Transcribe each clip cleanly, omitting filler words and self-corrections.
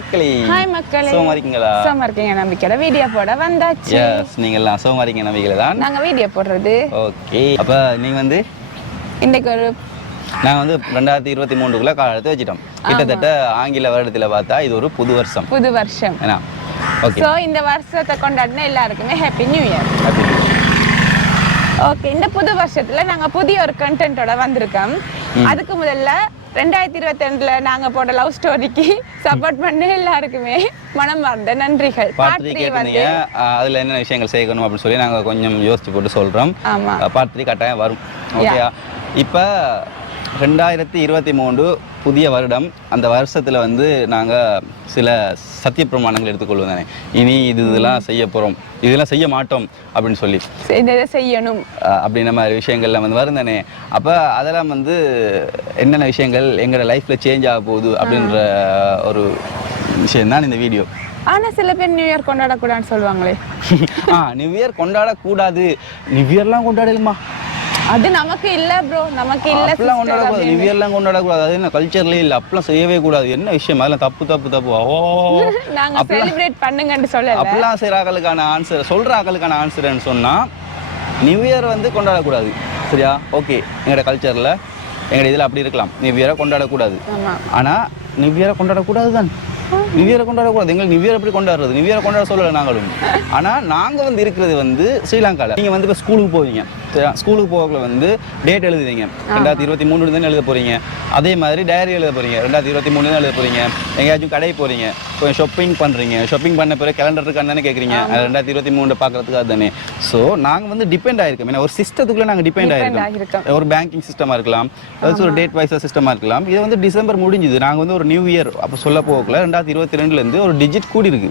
மக்களே. ஹாய் மக்களே. சோமா இருக்கீங்களா? சோமா இருக்கீங்க நம்பிக்கையோட வீடியோ போட வந்தாச்சு. எஸ், நீங்க எல்லாம் சோமா இருக்கீங்க நம்பிக்கையில தான் நாங்க வீடியோ போடுறது. ஓகே. அப்ப நீங்க வந்து இன்னைக்கு ஒரு நாங்க வந்து 2023க்குள்ள காலத்தை வச்சிட்டோம். கிட்டத்தட்ட ஆங்கில வருடத்துல பார்த்தா இது ஒரு புது வருஷம். புது வருஷம். ஏன்னா ஓகே. சோ இந்த வருஷத்தை கொண்டாடின எல்லாருக்குமே happy new year. Happy new year. Okay, இந்த புது வருஷத்துல நாங்க புதிய ஒரு கண்டென்ட்டோட வந்திருக்கோம். அதுக்கு முதல்ல 2022ல நாங்க போட்ட லவ் ஸ்டோரிக்கு சப்போர்ட் பண்ண எல்லாருக்குமே மனமார்ந்த நன்றிகள். பார்ட் 3 கேட்டீங்க, அதுல என்ன விஷயங்கள் செய்யணும் அப்படின்னு சொல்லி நாங்க கொஞ்சம் யோசிச்சு போட்டு சொல்றோம். ஆமா, பார்ட் 3 கட்டாயம் வரும். ஓகேயா? இப்ப 2023 புதிய வருடம். அந்த வருஷத்துல வந்து நாங்க சில சத்திய பிரமாணங்கள் எடுத்துக்கொள்வோம் தானே. இனி இதெல்லாம் செய்ய போறோம், இதெல்லாம் செய்ய மாட்டோம் அப்படின்னு சொல்லி இதை செய்யணும் அப்படின்ற மாதிரி விஷயங்கள்லாம் வந்து வரும் தானே. அப்போ அதெல்லாம் வந்து என்னென்ன விஷயங்கள் எங்களோட லைஃப்ல சேஞ்ச் ஆக போகுது அப்படின்ற ஒரு விஷயம் தான் இந்த வீடியோ. ஆனா சில பேர் நியூ இயர் கொண்டாடக்கூடாதுன்னு சொல்லுவாங்களே. நியூ இயர் கொண்டாடக்கூடாது, நியூ இயர்லாம் கொண்டாடலுமா? அது நமக்கு இல்ல ப்ரோ, நமக்கு இல்ல. அப்பெல்லாம் கொண்டாடக்கூடாது, நியூ இயர்லாம் கொண்டாடக்கூடாது, அது என்ன கல்ச்சர்லேயே இல்லை, அப்பெல்லாம் செய்யவே கூடாது. என்ன விஷயம் அதெல்லாம் தப்பு தப்பு தப்பு. நாங்க செலிப்ரேட் பண்ணுங்கன்னு சொல்லல. அப்பெல்லாம் செய்கிற ஆக்களுக்கான ஆன்சர், சொல்கிற ஆக்களுக்கான ஆன்சர்ன்னு சொன்னால் நியூ இயர் வந்து கொண்டாடக்கூடாது. சரியா? ஓகே, எங்களோட கல்ச்சரில் எங்களோட இதில் அப்படி இருக்கலாம், நியூ இயரை கொண்டாடக்கூடாது. ஆனால் நியூ இயரை கொண்டாடக்கூடாது தான். நியூ இயரை கொண்டாடக்கூடாது. எங்களுக்கு நியூ இயர் எப்படி கொண்டாடுறது? நியூ இயரை கொண்டாட சொல்லலை நாங்களும். ஆனால் நாங்கள் வந்து இருக்கிறது வந்து ஸ்ரீலங்காவில். நீங்கள் வந்து இப்போ ஸ்கூலுக்கு போவீங்க, ஸ்கூலுக்கு போகக்குள்ள வந்து டேட் எழுதுவீங்க. 2023 தான் எழுத போகிறீங்க. அதே மாதிரி டைரி எழுத போகிறீங்க, 2023 தான் எழுத போகிறீங்க. எங்கேயாச்சும் கடை போகிறீங்க, கொஞ்சம் ஷாப்பிங் பண்ணுறீங்க. ஷாப்பிங் பண்ண பிறகு கேலண்டர் இருக்கான்னு தானே கேட்குறீங்க, 2023 பார்க்குறதுக்காக தானே. ஸோ நாங்கள் வந்து டிபெண்ட் ஆகிருக்கோம். ஏன்னா ஒரு சிஸ்டத்துக்குள்ளே நாங்கள் டிபெண்ட் ஆகிருக்கோம். ஒரு பேங்கிங் சிஸ்டமாக இருக்கலாம், அதாவது ஒரு டேட் வைஸாக சிஸ்டமாக இருக்கலாம். இது வந்து டிசம்பர் முடிஞ்சுது. நாங்கள் வந்து ஒரு நியூ இயர் அப்போ சொல்ல போகக்குள்ள 2022 ஒரு டிஜிட் கூடி இருக்கு.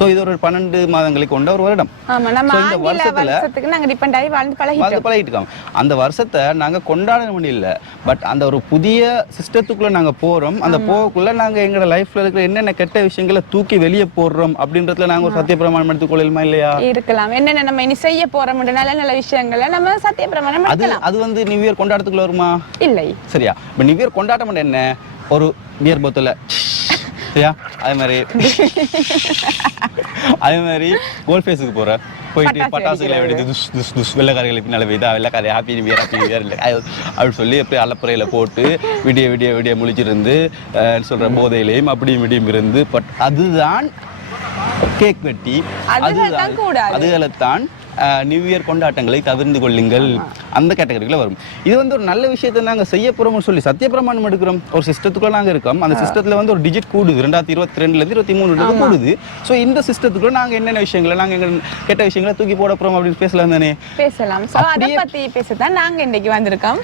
ஸோ இது ஒரு 12 மாதங்களுக்கு கொண்ட ஒரு வருடம். இந்த வருஷத்துல நாங்கள் டிபெண்ட் ஆகி வாழ்ந்து பழகிட்டோம். அந்த வருஷத்தை நாங்க கொண்டாட முடியல. பட் அந்த ஒரு புதிய சிஸ்டத்துக்குள்ள நாங்க போறோம். அந்த போகக்குள்ள நாங்க எங்களோட லைஃப்ல இருக்கிற என்னென்ன கெட்ட விஷயங்களை தூக்கி வெளியே போடுறோம் அப்படின்றதுல நாங்க ஒரு சத்திய பிரமாணம் எடுத்துக்கொள்ளலாமா இல்லையா? இருக்கலாம். என்னென்ன நம்ம இனி செய்ய போறோம், நல்ல நல்ல விஷயங்களை நம்ம சத்திய பிரமாணம் எடுக்கலாம். அது வந்து நியூ இயர் கொண்டாடத்துக்குள்ள வருமா? இல்லை. சரியா? இப்ப நியூ இயர் கொண்டாட்டம் என்ன? ஒரு பியர் போத்தல, சரியா? அதே மாதிரி கோல்ட் ஃபேஸுக்கு போற போயிட்டு பட்டாசுகளை வெடித்து துஷ் துஷ் துஷ் வெள்ளக்காரர்களை பின்னால் போய்தா வெள்ளக்காரை ஹாப்பி நியூ இயர் இல்லை அப்படின்னு சொல்லி அப்படியே அலப்புறையில் போட்டு விடிய விடிய விடிய முழிச்சிருந்து சொல்கிற போதையிலையும் அப்படியும் விடியும் இருந்து. பட் அதுதான் கேக் வெட்டி, அதுகளைத்தான் நியூ இயர் கொண்டாட்டங்களை தவிர்த்து கொள்ளுங்கள் அந்த கேட்டகரியில் வரும். இது வந்து ஒரு நல்ல விஷயத்தை நாங்கள் செய்ய போகிறோம்னு சொல்லி சத்திய பிரமாணம் எடுக்கிறோம். ஒரு சிஸ்டத்துக்குள்ள நாங்கள் இருக்கோம். அந்த சிஸ்டத்தில் வந்து ஒரு டிஜிட் கூடுது, 2022லேருந்து 2023 கூடுது. ஸோ இந்த சிஸ்டத்துக்குள்ள நாங்கள் என்னென்ன விஷயங்களை நாங்கள் எங்கள் கெட்ட விஷயங்களை தூக்கி போட போகிறோம் அப்படின்னு பேசலாம் தானே. பேசலாம். அதை பற்றி பேசத்தான் நாங்கள் இன்றைக்கி வந்திருக்கோம்.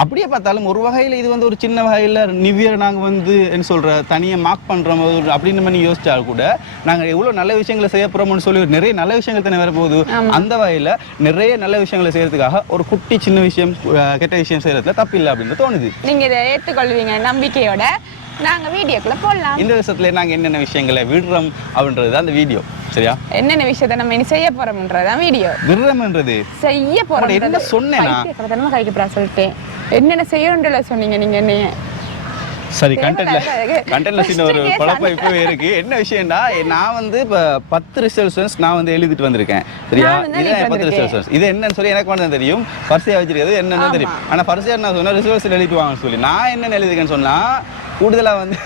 அப்படியே பார்த்தாலும் ஒரு வகையில் இது வந்து ஒரு சின்ன வகையில் நியூ இயர் நாங்கள் வந்து என்ன சொல்கிற தனியாக மார்க் பண்ணுறோம் அப்படின்னு பண்ணி யோசிச்சால் கூட நாங்கள் எவ்வளோ நல்ல விஷயங்களை செய்ய போகிறோம்னு சொல்லி நிறைய நல்ல விஷயங்கள் தானே வரப்போகுது. அந்த வகையில் நிறைய நல்ல விஷயங்களை செய்யறதுக்காக ஒரு குட்டி சின்ன விஷயம் கெட்ட விஷயம் செய்யறதுல தப்பு இல்லை அப்படின்னு தோணுது. நீங்க இதை ஏற்றுக்கொள்வீங்க நம்பிக்கையோட நாங்க வீடியோக்குள்ள போடலாம். இந்த விஷயத்துல நாங்க என்னென்ன விஷயங்களை விடுறோம் அப்படின்றது தான் அந்த வீடியோ. சரியா? என்னென்ன விஷயத்தை நம்ம இனி செய்ய போறோம்ன்றதான் வீடியோ. விடுறோம்ன்றது செய்ய போறோம். என்ன சொன்னேன்னா கைக்கு சொல்லிட்டேன். என்னென்ன செய்யணும்ல சொன்னீங்க நீங்க. என்ன சரி, கண்டென்ட்ல சின்ன ஒரு குழப்பம் இப்பவே இருக்கு. என்ன விஷயம்னா, நான் வந்து இப்போ 10 ரிசல்ட்ஸ் நான் வந்து எழுதிட்டு வந்திருக்கேன். சரியா? இது 10 ரிசல்ட்ஸ். இது என்னன்னு சொல்லி எனக்கு மட்டும் தெரியும். பரிசையா வச்சிருக்கிறது என்னன்னு தெரியும். ஆனா பரிசையா நான் சொன்னா ரிசல்ட்ஸ் எழுதிட்டு வாங்கன்னு சொல்லி நான் என்ன எழுதிருக்கேன்னு சொன்னா கூடுதலா வந்து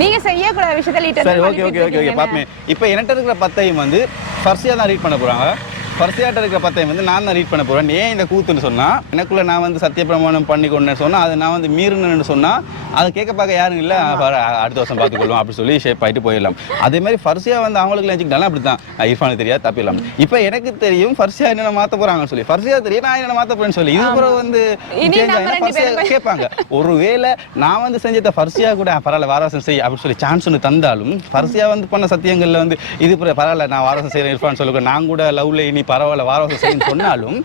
நீங்க செய்யக்கூடாத விஷயத்தை சரி, ஓகே ஓகே ஓகே ஓகே பாப்பேன். இப்போ என்கிட்ட இருக்கிற 10ஐயும் வந்து பரிசையா தான் ரீட் பண்ண போறாங்க. பரிசையாட்ட இருக்கிற 10ஐயும் வந்து நான் தான் ரீட் பண்ண போகிறேன். ஏன் இந்த கூத்துன்னு சொன்னால், எனக்குள்ளே நான் வந்து சத்திய பிரமாணம் பண்ணி கொண்டேன்னு சொன்னால், அதை நான் வந்து மீறினேன்னு சொன்னால் அதை கேட்க பார்க்க யாரும் இல்லை, அடுத்த வருஷம் பார்த்துக்கொள்வோம் அப்படி சொல்லி ஷேப் ஆகிட்டு போயிடலாம். அதே மாதிரி ஃபர்சியா வந்து அவங்களுக்கு நினச்சிக்கிட்டாலும் அப்படி தான், இர்ஃபானுக்கு தெரியாது தப்பிடலாம். இப்போ எனக்கு தெரியும் ஃபர்சியா என்னென்ன மாற்ற போகிறாங்கன்னு சொல்லி, ஃபர்சியா தெரியும் நான் என்னென்ன மாற்ற போகிறேன்னு சொல்லி, இது கூட வந்து கேட்பாங்க. ஒருவேளை நான் வந்து செஞ்சத ஃபர்சியா கூட பரவாயில்ல வாராசம் செய் அப்படின்னு சொல்லி சான்ஸ் ஒன்று தந்தாலும், ஃபர்சியா வந்து பண்ண சத்தியங்களில் வந்து இது பரவாயில்ல நான் வாராசம் செய்கிறேன் இர்ஃபான் சொல்லுங்க, நான் கூட லவ்ல இனி பரவாயில்ல வாரவசம் செய்யணும்னு சொன்னாலும்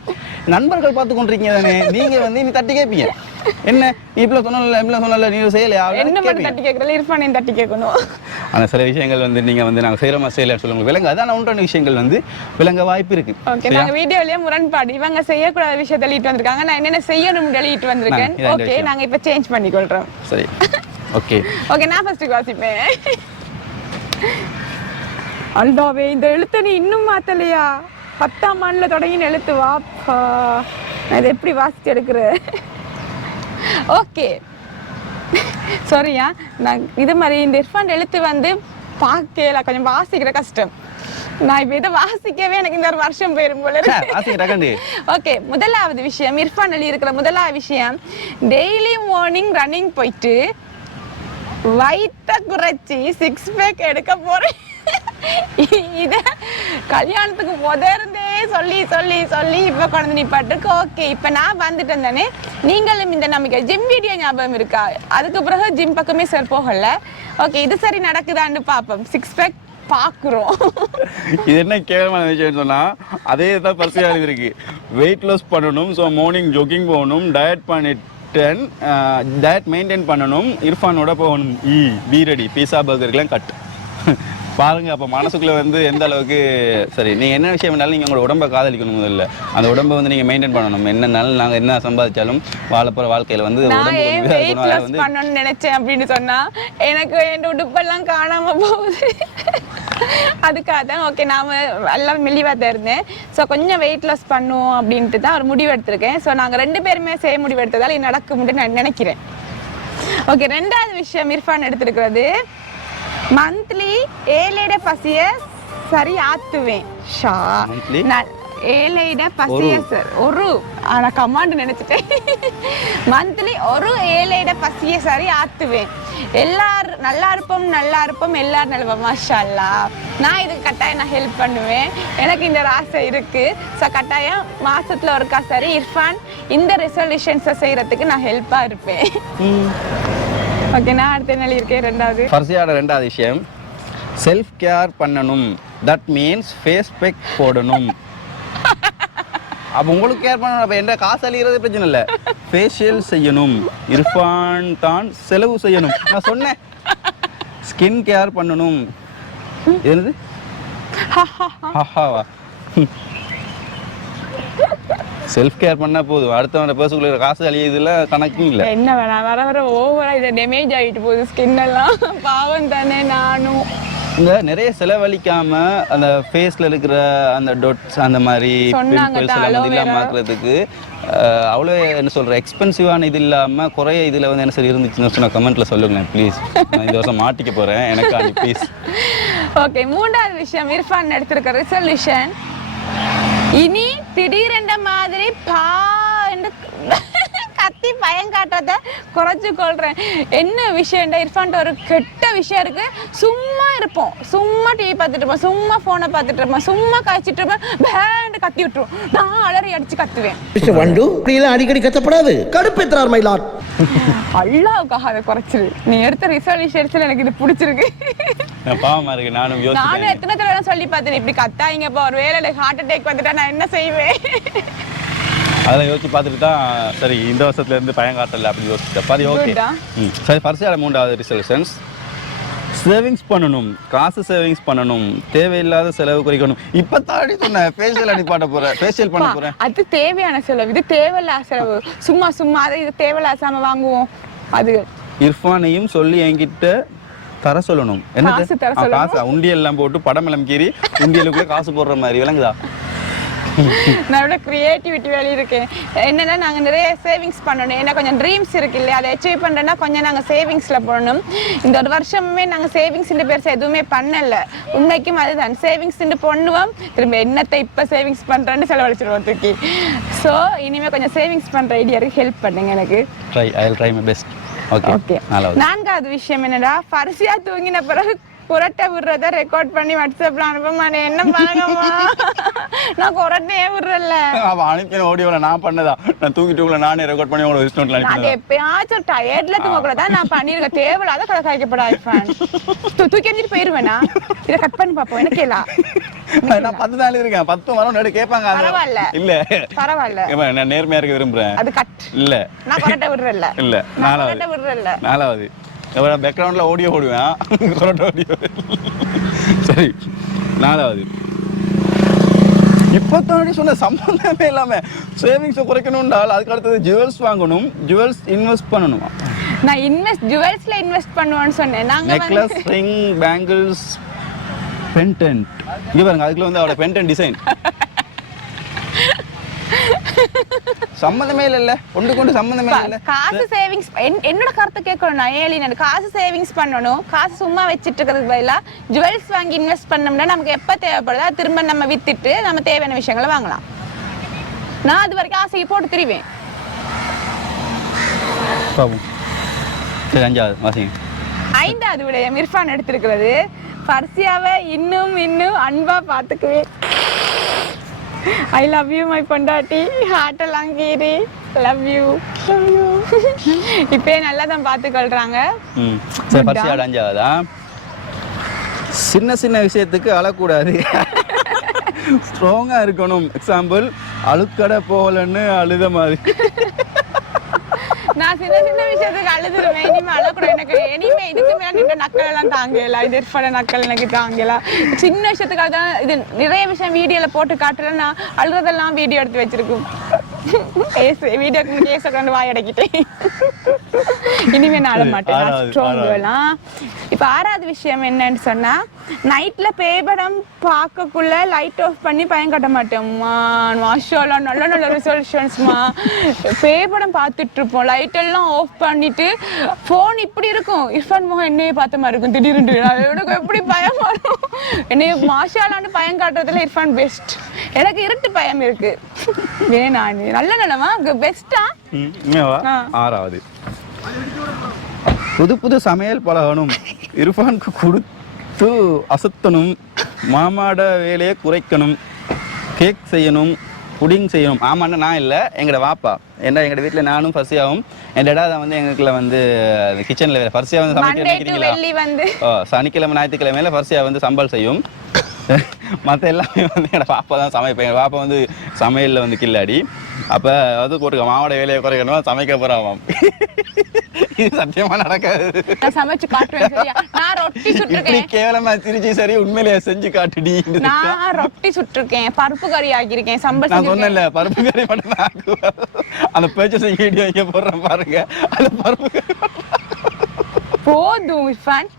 நண்பர்கள் பார்த்து கொண்டிருக்கீங்க தானே, நீங்க வந்து நீ தட்டி கேட்பீங்க. என்ன நீ இப்படி சொன்னல நீ செய்யலையா? அந்த சில விஷயங்கள் வந்து நீங்க வந்து நாங்க செய்யறோமா செய்யலன்னு சொல்லுங்க விலங்கு. அதான் ஒன்றான விஷயங்கள் வந்து விலங்க வாய்ப்பு இருக்கு. ஓகே, நாங்க வீடியோலயே முரண்பாடு இவங்க செய்யக்கூடாத விஷயத்தை எழுதிட்டு வந்திருக்காங்க, நான் என்னென்ன செய்யணும் எழுதிட்டு வந்திருக்கேன். ஓகே, நாங்க இப்ப சேஞ்ச் பண்ணிக்கொள்றோம். சரி, ஓகே ஓகே. நான் ஃபர்ஸ்ட் வாசிப்பேன். அல்லாவே இந்த எழுத்தை நீ இன்னும் மாத்தலையா? 10ஆம் ஆண்டுல தொடங்கின எழுத்து வாப்பா. நான் இதை எப்படி வாசிச்சு எடுக்கிறேன்? ஓகே சாரியா, நான் இது மாதிரி இந்த இர்ஃபான் எழுத்து வந்து பார்க்கல, கொஞ்சம் வாசிக்கிற கஷ்டம். நான் இப்போ இதை வாசிக்கவே எனக்கு இந்த ஒரு வருஷம் போயிரும் போல. ஓகே, முதலாவது விஷயம் இர்ஃபான் அலி இருக்கிற முதலாவது விஷயம், டெய்லி மார்னிங் ரன்னிங் போயிட்டு வயிற்ற குறைச்சி 6 பேக் எடுக்க போறேன். இத கல்யாணத்துக்கு முதர்ந்தே சொல்லி சொல்லி சொல்லி இப்ப குழந்தை நிப்பாட்டுருக்கு. ஓகே, இப்ப நான் வந்துட்டேன் தானே, நீங்களும் இந்த நம்பிக்கை. ஜிம் வீடியோ ஞாபகம் இருக்கா? அதுக்கு பிறகு ஜிம் பக்கமே சார் போகல. ஓகே, இது சரி நடக்குதான்னு பாப்போம். 6 பேக் பாக்குறோம். இது என்ன கேவலமான விஷயம் சொன்னா, அதே தான் பர்சியாக இருக்கு. வெயிட் லாஸ் பண்ணணும், ஸோ மார்னிங் ஜாகிங் போகணும், டயட் பண்ணிட்டேன், டயட் மெயின்டைன் பண்ணணும், இர்ஃபானோட போகணும், பி ரெடி, பீஸா பர்கருக்குலாம் கட். பாருங்க, அப்போ மனசுக்குள்ள வந்து எந்த அளவுக்கு சரி. நீங்கள் என்ன விஷயம் இருந்தாலும் நீங்கள் உங்களோட உடம்பை காதலிக்கணும். முதல்ல அந்த உடம்பை வந்து நீங்கள் மெயின்டைன் பண்ணணும். என்னன்னாலும் நாங்கள் என்ன சம்பாதிச்சாலும் வாழப்போகிற வாழ்க்கையில் வந்து பண்ணணும்னு நினைச்சேன் அப்படின்னு சொன்னா எனக்கு என் உடுப்பெல்லாம் காணாம போகுது. அதுக்காக தான் ஓகே நாம எல்லாம் மெல்லிவா தான் இருந்தேன். ஸோ கொஞ்சம் வெயிட் லாஸ் பண்ணுவோம் அப்படின்ட்டு தான் ஒரு முடிவு எடுத்திருக்கேன். ஸோ நாங்கள் 2 பேருமே செய்ய முடிவு எடுத்ததால் இது நடக்க முடியும்னு நான் நினைக்கிறேன். ஓகே, 2வது விஷயம் இர்ஃபான் எடுத்திருக்கிறது, மந்த்லி 7 பசிய சரி ஆத்துவேன். ஏழைட பசிய சார் ஒரு நான் கமாண்ட் நினைச்சிட்டேன். மந்த்லி ஒரு 7 பசிய சரி ஆத்துவேன். எல்லாரும் நல்லா இருப்போம் எல்லாரும் நல்லா மாஷா அல்லாஹ். நான் இதுக்கு கட்டாயம் நான் ஹெல்ப் பண்ணுவேன். எனக்கு இந்த ஆசை இருக்கு. ஸோ கட்டாயம் மாசத்துல ஒருக்கா சரி இர்ஃபான் இந்த ரெசல்யூஷன்ஸை செய்யறதுக்கு நான் ஹெல்ப்பா இருப்பேன். ஓகே, நான் அடுத்த நாள் இருக்கேன். 2வது ஃபர்ஸ்டியோட 2வது விஷயம், செல்ஃப் கேர் பண்ணணும். தட் மீன்ஸ் ஃபேஸ் பேக் போடணும். அப்போ உங்களுக்கு கேர் பண்ணணும். அப்போ என்ற காசு அழிகிறது பிரச்சனை இல்லை, ஃபேஷியல் செய்யணும். இர்ஃபான் தான் செலவு செய்யணும். நான் சொன்னேன் ஸ்கின் கேர் பண்ணணும். என்னது செல்ஃப் கேர் பண்ணா போதும், அடுத்தவன பர்சுக்குள்ள காசு அழியதுல கணக்கும் இல்லை. என்ன வேணாம், வர வர ஓவரா இதை டேமேஜ் ஆகிட்டு போகுது ஸ்கின் எல்லாம். பாவம் தானே. நானும் இந்த நிறைய செலவழிக்காம அந்த ஃபேஸ்ல இருக்கிற அந்த டொட்ஸ் அந்த மாதிரி பிம்பிள்ஸ் எல்லாம் இல்லாம ஆக்குறதுக்கு அவ்வளோ என்ன சொல்ற எக்ஸ்பென்சிவான இது இல்லாம குறைய இதுல வந்து என்ன சரி இருந்துச்சுன்னு சொன்னா கமெண்ட்ல சொல்லுங்க ப்ளீஸ். நான் இந்த வருஷம் மாட்டிக்க போறேன், எனக்கு ப்ளீஸ். ஓகே, 3வது விஷயம் இர்ஃபான் எடுத்திருக்க ரெசல்யூஷன், இனி திடீரென்ற மாதிரி கத்தி பயம் காட்டுறத குறைச்சு கொள்றேன். என்ன விஷயம்டா, இர்ஃபான்ட்ட ஒரு கெட்ட விஷயம் இருக்கு. சும்மா இருப்போம், சும்மா டிவி பார்த்துட்டு இருப்போம், சும்மா போனை பார்த்துட்டு இருப்போம், சும்மா காய்ச்சிட்டு இருப்போம், பேண்ட் கத்தி விட்டுரும். நான் அலறி அடிச்சு கத்துவேன். அடிக்கடி கத்தப்படாது, கடுப்பேற்றார் மயிலாட். அல்லாவுக்காக அதை குறைச்சிரு. நீ எடுத்த ரிசல்யூஷன்ஸ்ல எனக்கு இது பிடிச்சிருக்கு. பாவமா இருக்கு. நானும் எத்தனை தடவை சொல்லி பார்த்தேன், இப்படி கத்தாயிங்கப்பா ஒரு வேலை ஹார்ட் அட்டாக் வந்துட்டா நான் என்ன செய்வேன். அதெல்லாம் யோசிச்சு பார்த்துட்டு தான் சரி இந்த வருஷத்துல இருந்து பயம் காட்டல அப்படி யோசிச்சேன். பாதி ஓகே. சரி, ஃபர்ஸ்ட் 3வது ரெசல்யூஷன்ஸ், சேவிங்ஸ் பண்ணணும். காசு சேவிங்ஸ் பண்ணணும், தேவையில்லாத செலவு குறைக்கணும். இப்ப தாடி சொன்ன ஃபேஷியல் அடிப்பாட்ட போறேன், ஃபேஷியல் பண்ண போறேன். அது தேவையான செலவு, இது தேவையில்லாத செலவு. சும்மா அதை இது தேவையில்லாம வாங்குவோம். அது இர்ஃபானையும் சொல்லி என்கிட்ட தர சொல்லணும். என்ன காசு உண்டியல் எல்லாம் போட்டு படம் எல்லாம் கீறி உண்டியலுக்குள்ள காசு போடுற மாதிரி விளங்குதா? நான் கிரியேட்டிவிட்டி வேலையும் இருக்கேன். என்னன்னா நாங்கள் நிறைய சேவிங்ஸ் பண்ணணும். ஏன்னா கொஞ்சம் ட்ரீம்ஸ் இருக்கு இல்லையா, அதை அச்சீவ் பண்ணுறேன்னா கொஞ்சம் நாங்கள் சேவிங்ஸில் போடணும். இந்த ஒரு வருஷமே நாங்கள் சேவிங்ஸ் பெருசாக எதுவுமே பண்ணலை. உண்மைக்கும் அதுதான் சேவிங்ஸ் பண்ணுவோம், திரும்ப என்னத்தை இப்போ சேவிங்ஸ் பண்ணுறேன்னு செலவழிச்சிடுவோம் தூக்கி. ஸோ இனிமேல் கொஞ்சம் சேவிங்ஸ் பண்ணுற ஐடியாவுக்கு ஹெல்ப் பண்ணுங்க எனக்கு. Try my best. ஓகே. 4வது விஷயம் என்னடா, ஃபர்சியா தூங்கின பிறகு குரட்டை விடுறத ரெக்கார்ட் பண்ணி வாட்ஸ்அப்ல அனுப்ப என்ன பாருங்கம்மா. நான் குரட்டையே விடுறல, அனுப்பின ஆடியோல நான் பண்ணதா, நான் தூங்கிட்டு நானே ரெக்கார்ட் பண்ணி உங்களுக்கு லிஸ்ட் நோட்ல அது எப்பயாச்சும் டயர்ட்ல தூங்கக்கூடாதா நான் பண்ணிருக்கேன். தேவையில்லாத கதை காய்க்கப்பட ஐஃபோன் தூக்கி எறிஞ்சிட்டு போயிருவேனா. இதை கட் பண்ணி பார்ப்போம். எனக்கு கேளா, நான் 10 நாள் இருக்கேன், 10 வாரம் நடு கேட்பாங்க. பரவாயில்ல இல்ல பரவாயில்ல, நான் நேர்மையா இருக்க விரும்புறேன். அது கட் இல்ல, நான் குரட்டை விடுறல. இல்ல 4வது பேக்ரவுண்ட்ல ஆடியோ போடுவேன். சரி, 4வது இப்போ தாண்டி சொன்ன சம்பந்தமே இல்லாம சேவிங்ஸை குறைக்கணும்னால் அதுக்கு அடுத்தது ஜுவல்ஸ் வாங்கணும், ஜுவல்ஸ் இன்வெஸ்ட் பண்ணணும். நான் ஜுவல்ஸ்ல இன்வெஸ்ட் பண்ணுவேன்னு சொன்னேன். நாங்க நெக்லஸ், ரிங், பேங்கிள்ஸ், பென்டென்ட் இங்கே பாருங்க, அதுக்குள்ள வந்து அவரோட பென்டென்ட் டிசைன் சம்மந்தமே இல்ல, கொண்டு சம்மந்தமே இல்ல. காசு சேவிங்ஸ் என்னோட கருத்தை கேட்கணும். நான் ஏழினேன், காசு சேவிங்ஸ் பண்ணணும். காசு சும்மா வச்சுட்டு இருக்கிறதுக்கு பதிலா ஜுவல்ஸ் வாங்கி இன்வெஸ்ட் பண்ணோம்னா நமக்கு எப்ப தேவைப்படுதோ திரும்ப நம்ம வித்துட்டு நம்ம தேவையான விஷயங்களை வாங்கலாம். நான் அது வரைக்கும் ஆசையை போட்டு திரிவேன். சரி, 5வது வாசிங்க. 5வது விடயம் இர்ஃபான் எடுத்திருக்கிறது. ஃபர்சியாவை இன்னும் அன்பா பாத்துக்குவேன். ஐ லவ் யூ மை பொண்டாட்டி, ஹார்ட் எல்லாம் கீரி, லவ் யூ. இப்பயே நல்லா தான் பார்த்துக்கொள்றாங்க. சரி, ஃபர்சியாவோட 5வதா, சின்ன விஷயத்துக்கு அழக்கூடாது, ஸ்ட்ராங்கா இருக்கணும். எக்ஸாம்பிள், அழுக்கடை போகலன்னு அழுத மாதிரி. நான் சின்ன விஷயத்துக்கு அழுதுருவேன். இனிமே அழக்கூடாது. எனக்கு இனிமே இதுக்கு மேல நின்ற நக்கல் எல்லாம் தாங்கல, இது இர்ஃபான நக்கல் எனக்கு தாங்கல. சின்ன விஷயத்துக்காக தான் இது நிறைய விஷயம் வீடியோல போட்டு காட்டுறேன். நான் அழுறதெல்லாம் வீடியோ எடுத்து வச்சிருக்கோம். வீடியோக்கு கேஸ் உட்காந்து வாய் அடக்கிட்டேன். இனிமே நான் அழ மாட்டேன். இப்ப 6வது விஷயம் என்னன்னு சொன்னா, நைட்ல பேபடம் பார்க்கக்குள்ள லைட் ஆஃப் பண்ணி பயம் கட்ட மாட்டேம்மா. மாஷாஅல்லா, நல்ல ரிசல்யூஷன்ஸ்மா. பேபடம் பார்த்துட்டு இருப்போம், லைட் எல்லாம் ஆஃப் பண்ணிட்டு போன் இப்படி இருக்கும். இர்ஃபான் முகம் என்னையே பார்த்த மாதிரி இருக்கும். திடீர்னு எனக்கு எப்படி பயம் வரும். என்னைய மாஷாஅல்லான்னு பயம் காட்டுறதுல இர்ஃபான் பெஸ்ட். எனக்கு இருட்டு பயம் இருக்கு. வேணா நல்ல நிலமா பெஸ்டா. 6வது, புது சமையல் பழகணும். இர்ஃபானுக்கு கொடுத்து அசத்தணும். மாமாட வேலையை குறைக்கணும். கேக் செய்யணும், புடிங் செய்யணும். ஆமாண்ணா, நான் இல்லை, எங்களோட வாப்பா. ஏன்னா எங்களோட வீட்டில் நானும் ஃபர்சியாவும் என் டேடா வந்து எங்களுக்குள்ள வந்து கிச்சனில் ஃபர்சியா வந்து சமைக்கிறீங்களா, சனிக்கிழமை ஞாயிற்றுக்கிழமையில ஃபர்சியா வந்து சம்பல் செய்யும். மற்ற எல்லாமே வந்து என்னோட பாப்பா தான் சமைப்பேன். எங்கள் பாப்பா வந்து சமையலில் வந்து கில்லாடி. அப்போ அது போட்டுக்க, மாவோட வேலையை குறைக்கணும், சமைக்க போகிறான். இது சத்தியமா நடக்காது. சமைச்சு காட்டுவேன். நான் ரொட்டி சுட்டுருக்கேன். கேவலமா சிரிச்சு சரி, உண்மையிலேயே செஞ்சு காட்டுடி. நான் ரொட்டி சுட்டுருக்கேன், பருப்பு கறி ஆக்கியிருக்கேன், சம்பல். நான் சொன்னேன்ல, பருப்பு கறி மட்டும் தான் ஆக்குவேன். அந்த பர்ச்சேசிங் வீடியோ இங்கே போடுறேன் பாருங்க. அந்த பருப்பு கறி போதும். இர்ஃபான்,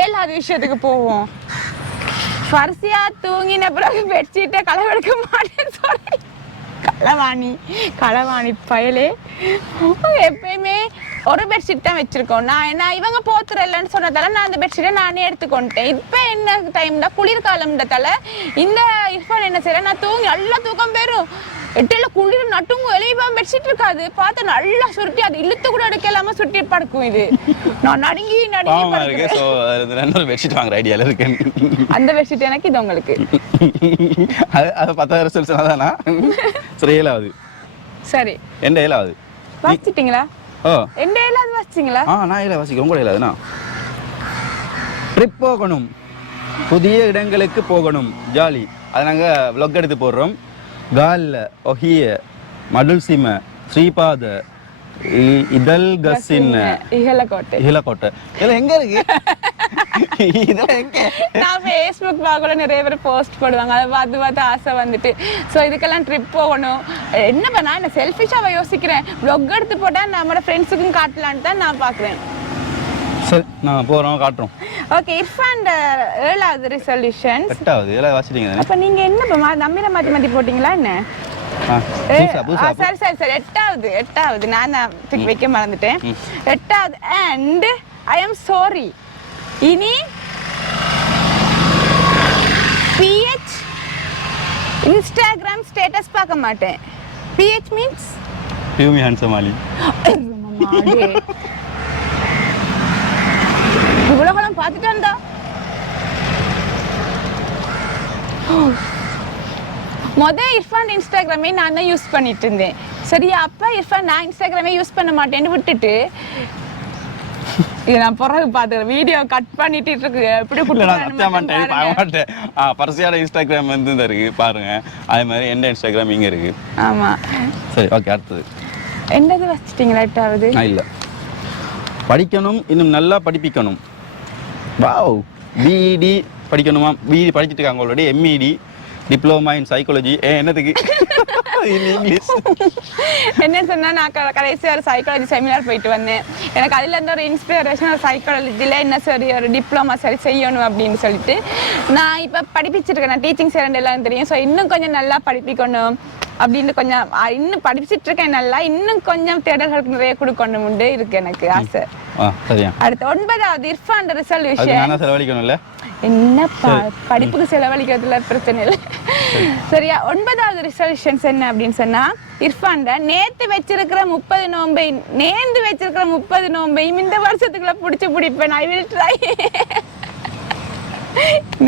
7வது விஷயத்துக்கு போவோம். ஃபர்சியா தூங்கின பிறகு பெட்ஷீட்டை களவெடுக்க மாட்டேன்னு சொல்லி களவாணி பயலே. எப்பயுமே ஒரு பெட்ஷீட் தான் வச்சிருக்கோம். நான் இவங்க போத்துறலன்னு சொன்னதால நான் அந்த பெட்ஷீட்டை நானே எடுத்துக்கொண்டேன். இப்ப என்ன டைம்ல குளிர்காலம்ன்றதால இந்த இர்ஃபான் என்ன செய்யற, நான் தூங்கி நல்லா தூக்கம் பெறும். எட்டில குளிர் நட்டுங்க எலிவா பெட்ஷீட் இருக்காது. பார்த்து நல்லா சுருட்டி அது இழுத்து கூட எடுக்கலாம சுருட்டி படுக்கும். இது நான் நடுங்கி பெட்ஷீட் வாங்குற ஐடியால இருக்கேன். அந்த பெட்ஷீட் எனக்கு, இது உங்களுக்கு. அது 10,000 சொன்னாதானா? சரி, 7வது. சரி, எந்த 7வது வாசிச்சிட்டீங்களா? எந்த 7வது வாசிச்சிங்களா? நான் 7 வாசிக்கிறேன். உங்களோட 7வதுனா, ட்ரிப் போகணும், புதிய இடங்களுக்கு போகணும், ஜாலி. அதை நாங்கள் vlog எடுத்து போடுறோம். கால்ல ஒஹிய மடுல்சிம ஸ்ரீபாத இதல் கசின் இஹலகோட்டை. இதெல்லாம் எங்க இருக்கு? இதெல்லாம் எங்க? நான் ஃபேஸ்புக் பார்க்கல, நிறைய பேர் போஸ்ட் போடுவாங்க. அதை பார்த்து ஆசை வந்துட்டு. ஸோ இதுக்கெல்லாம் ட்ரிப் போகணும். என்ன பண்ணா, நான் செல்ஃபிஷாக யோசிக்கிறேன். vlog எடுத்து போட்டால் நம்மளோட ஃப்ரெண்ட்ஸுக்கும் காட்டலான்னு தான் நான் பார்க்குறேன். சரி, நான் போகிறோம், காட்டுறோம். ஓகே, இர்ஃபான் 7வது ரிசல்யூஷன். 8வது 7வது வாசிட்டீங்க. அப்போ நீங்கள் என்ன தமிழை மாற்றி போட்டிங்களா என்ன? சரி, 8வது நான் தான் வைக்க மறந்துட்டேன். 8வது, அண்ட் ஐ எம் சாரி. இனி PH இன்ஸ்டாகிராம் ஸ்டேட்டஸ் பார்க்க மாட்டேன். PH மீன்ஸ் பியூமி ஹேண்ட்ஸம் ஆலி. உலகம் பார்த்துட்டு வந்தா இர்ஃபான் இன்ஸ்டாகிராமே நான் தான் யூஸ் பண்ணிட்டு இருந்தேன். சரியா, அப்ப இர்ஃபான் நான் இன்ஸ்டாகிராமே யூஸ் பண்ண மாட்டேன்னு விட்டுட்டு இது நான் பிறகு பார்த்துக்கிறேன். வீடியோ கட் பண்ணிட்டு இருக்கு. எப்படி பர்சியாட இன்ஸ்டாகிராம் வந்து இருக்கு பாருங்க. அதே மாதிரி எந்த இன்ஸ்டாகிராம் இங்க இருக்கு. ஆமா, சரி, ஓகே. அடுத்தது என்னது வச்சிட்டீங்களா? 8வது இல்ல, படிக்கணும், இன்னும் நல்லா படிப்பிக்கணும். வாவ், பிஇடி படிக்கணுமா? பிஇடி படிச்சுட்டு இருக்காங்க already. MED diploma in psychology. என்னதுக்கு இன் இங்கிலீஷ். என்ன சொன்னா நான் கடைசி ஒரு சைக்காலஜி செமினார் போயிட்டு வந்தேன். எனக்கு அதுல இருந்து ஒரு இன்ஸ்பிரேஷன் சைக்காலஜில என்ன சரி ஒரு டிப்ளமா சரி செய்யணும் அப்படின்னு சொல்லிட்டு நான் இப்ப படிப்பிச்சிருக்கேன். நான் டீச்சிங் சேரண்ட் எல்லாம் தெரியும். ஸோ இன்னும் கொஞ்சம் நல்லா படிப்பிக்கணும் அப்படின்னு கொஞ்சம் இன்னும் படிச்சுட்டு இருக்கேன். நல்லா இன்னும் கொஞ்சம் தேடல்களுக்கு நிறைய கொடுக்கணும் இருக்கு எனக்கு ஆசை. சரியா. அடுத்து 9வது இர்ஃபான் ரெசல்யூஷன். நானா செலவழிக்கணும்ல? என்ன படிப்புக்கு செலவழிக்கிறதுல பிரச்சனை இல்லை. சரியா. 9வது ரெசல்யூஷன்ஸ் என்ன அப்படின்னு சொன்னா இர்ஃபான் நேத்து வச்சிருக்கிற 30 நோம்பை நேர்ந்து வச்சிருக்கிற 30 நோம்பையும் இந்த வருஷத்துக்குள்ள புடிச்சு பிடிப்பேன். I will try.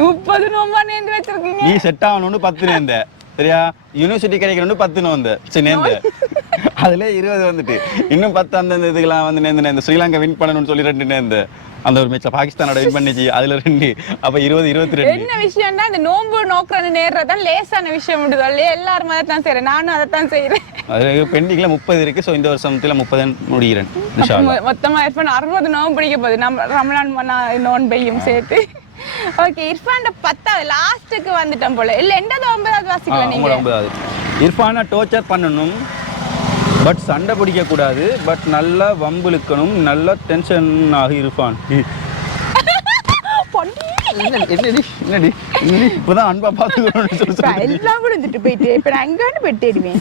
30 நோம்பா நேர்ந்து வச்சிருக்கீங்க. நீ செட் ஆகணும்னு 10 நேர்ந்த சரியா. யூனிவர்சிட்டி கிடைக்கணும்னு 10 நோந்து நேர்ந்த அதுல 20 வந்துட்டு இன்னும் 10 அந்த இதுக்கெல்லாம் வந்து நேர்ந்து ஸ்ரீலங்கா வின் பண்ணணும்னு சொல்லி 2 நேர்ந்து அந்த ஒரு மேட்ச்ல பாகிஸ்தானோட வின் பண்ணிச்சு அதுல 2 அப்ப 20 22. என்ன விஷயம்னா இந்த நோம்பு நோக்குறது நேர்றதான் லேசான விஷயம் முடியுது. எல்லாரும் அதை தான் செய்யறேன். நானும் அதை தான் செய்யறேன். அது பெண்டிங்ல 30 இருக்கு. ஸோ இந்த வருஷத்துல 30 முடிகிறேன். மொத்தமா இர்ஃபான் 60 நோம்பு பிடிக்க போகுது. நம்ம ரமலான் நோன்பையும் சேர்த்து. ஓகே. இர்ஃபான் 10வது லாஸ்ட்டுக்கு வந்துட்டோம் போல. இல்ல 9வது வாசிக்கல நீங்க. 9வது இர்ஃபானை டோர்ச்சர் பண்ணணும், பட் சண்டை பிடிக்க கூடாது, பட் நல்லா வம்புலுக்கணும், நல்லா டென்ஷன் ஆகி இர்ஃபான். என்னடி இப்பதான் அன்பா பாத்துக்கணும்னு சொல்லி எல்லாம் முடிஞ்சிட்டு போயிட்டு இப்ப நான் அங்கன்னு பெட்டிடுவேன்.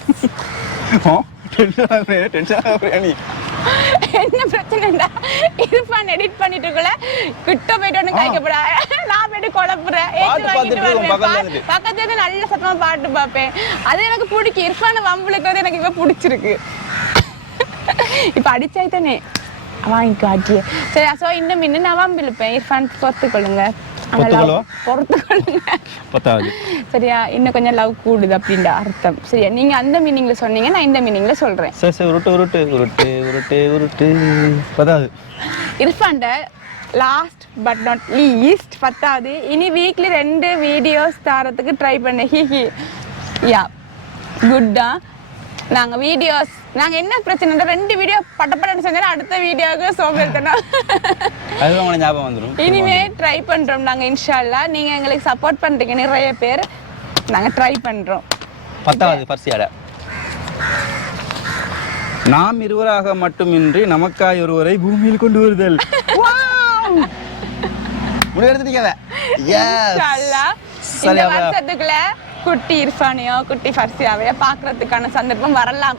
என்ன பிரச்சனைடா இர்ஃபான் எடிட் பண்ணிட்டுக்குள்ள கிட்ட போயிட்டு கைக்கப்படா நான் போயிட்டு குழப்புறேன். பக்கத்துல நல்ல சத்தமா பாட்டு பார்ப்பேன். அது எனக்கு பிடிக்கும். இர்ஃபானை வம்புலுக்கிறது எனக்கு இப்ப பிடிச்சிருக்கு. இப்ப அடிச்சாய்தானே வாங்கிக்கோ அடிய. சரி. சோ இன்னும் நான் வம்பிழுப்பேன். இர்ஃபான் பொறுத்துக்கொள்ளுங்க. சரியா. இன்னும் கொஞ்சம் லவ் கூடுது அப்படின்ற அர்த்தம். சரியா. நீங்க அந்த மீனிங்ல சொன்னீங்க, நான் இந்த மீனிங்ல சொல்றேன். Irfan last but not least 10வது இனி வீக்லி 2 வீடியோஸ் தரத்துக்கு ட்ரை பண்ணேன். ஹிஹி யா குட்டா. நாங்க வீடியோஸ் நாங்க என்ன பிரச்சனை 2 வீடியோ பட்டப்படன்னு செஞ்சா அடுத்த வீடியோக்கு சோம்பேறித்தனம். அது உங்களுக்கு ஞாபகம் வந்துரும். இனிமே ட்ரை பண்றோம் நாங்க இன்ஷா அல்லாஹ். நீங்க எங்களுக்கு சப்போர்ட் பண்றீங்க நிறைய பேர். நாங்க ட்ரை பண்றோம். 10வது பர்சியாட நாம் இருவராக மட்டுமின்றி நமக்காய் ஒருவரை பூமியில் கொண்டு வருதல். முடிவெடுத்துட்டீங்க. இன்ஷா அல்லாஹ் இந்த வருஷத்துக்குள்ள குட்டி இர்ஃபானையோ குட்டி ஃபர்சியாவையோ பாக்குறதுக்கான சந்தர்ப்பம் வரலாம்.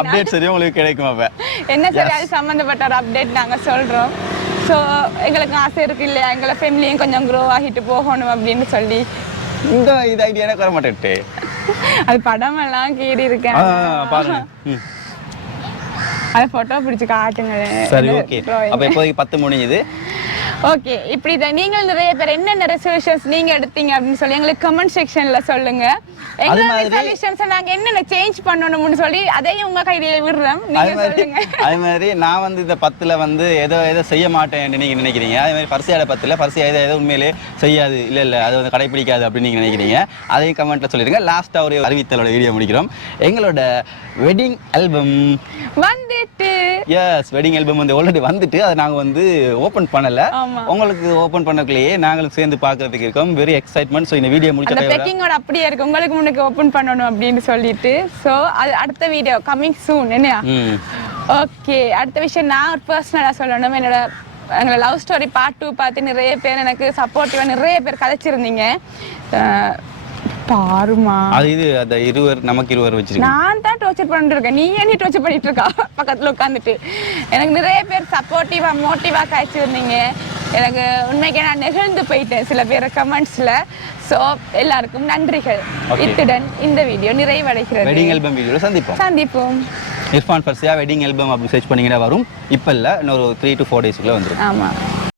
அப்டேட் சரி உங்களுக்கு கிடைக்கும். அப்ப என்ன சரி அது சம்பந்தப்பட்ட ஒரு அப்டேட் நாங்க சொல்றோம். ஸோ எங்களுக்கு ஆசை இருக்கு இல்லையா, எங்களை ஃபேமிலியும் கொஞ்சம் க்ரோ ஆகிட்டு போகணும் அப்படின்னு சொல்லி இந்த இது ஐடியா எனக்கு வர மாட்டேன்ட்டு அது படம் எல்லாம் கீறி இருக்கேன். அது போட்டோ பிடிச்சி காட்டுங்க. சரி ஓகே. அப்ப இப்போதைக்கு 10 முடியுது. ஓகே. இப்படி தான் நீங்கள் நிறைய பேர் என்னென்ன ரெசல்யூஷன்ஸ் நீங்க எடுத்தீங்க அப்படின்னு சொல்லி எங்களுக்கு கமெண்ட் செக்ஷன்ல சொல்லுங்க. எங்களோட ரெசல்யூஷன்ஸ் நாங்க என்னென்ன சேஞ்ச் பண்ணணும்னு சொல்லி அதையும் உங்க கையில விடுறோம். நீங்க சொல்லுங்க. அதே மாதிரி நான் வந்து இந்த 10ல வந்து ஏதோ செய்ய மாட்டேன்னு நீங்க நினைக்கிறீங்க. அதே மாதிரி பர்சியாட 10ல பர்சியா ஏதோ உண்மையிலே செய்யாது இல்ல அது வந்து கடைபிடிக்காது அப்படின்னு நீங்க நினைக்கிறீங்க. அதையும் கமெண்ட்ல சொல்லிடுங்க. லாஸ்டா ஒரு அறிவித்தலோட வீடியோ முடிக்கிறோம். எங்களோட வெட்டிங் ஆல்பம் வந்துட்டு வெட்டிங் ஆல்பம் வந்து ஆல்ரெடி வந்துட்டு அதை நாங்க வந்து ஓபன் பண்ணல. உங்களுக்கு ஓபன் பண்ணக்குள்ளேயே நாங்களும் சேர்ந்து பார்க்கிறதுக்கு இருக்கோம். Very excitement. ஸோ இந்த வீடியோ முடிச்ச பேக்கிங்கோட அப்படியே இருக்கு. உங்களுக்கு முன்னுக்கு ஓபன் பண்ணணும் அப்படின்னு சொல்லிட்டு ஸோ அது அடுத்த வீடியோ கமிங் சூன். என்னையா ஓகே. அடுத்த விஷயம் நான் ஒரு பர்சனலாக சொல்லணும். எங்களோட லவ் ஸ்டோரி பார்ட் 2 பார்த்து நிறைய பேர் எனக்கு சப்போர்ட்டிவாக நிறைய பேர் கதைச்சிருந்தீங்க. பாருமா அது இது அந்த நமக்கு இருவர் வச்சிருக்கேன். நான் தான் டோர்ச்சர் பண்ணிட்டு இருக்கேன். நீ ஏன் டோர்ச்சர் பண்ணிட்டு இருக்கா பக்கத்துல உட்காந்துட்டு? எனக்கு நிறைய பேர் சப்போர்ட்டிவா மோட்டிவா காய்ச்சிருந்தீங்க. எனக்கு உண்மைக்கே நான் நெகிழ்ந்து போயிட்டேன் சில பேர் கமெண்ட்ஸ்ல. ஸோ எல்லாருக்கும் நன்றிகள். இத்துடன் இந்த வீடியோ நிறைவடைகிறது. வெட்டிங் ஆல்பம் வீடியோல சந்திப்போம். இர்ஃபான் ஃபர்சியா வெட்டிங் ஆல்பம் அப்படி சர்ச் பண்ணீங்கன்னா வரும். இப்போ இல்லை இன்னொரு 3 to 4 days வந்துடும். ஆமா.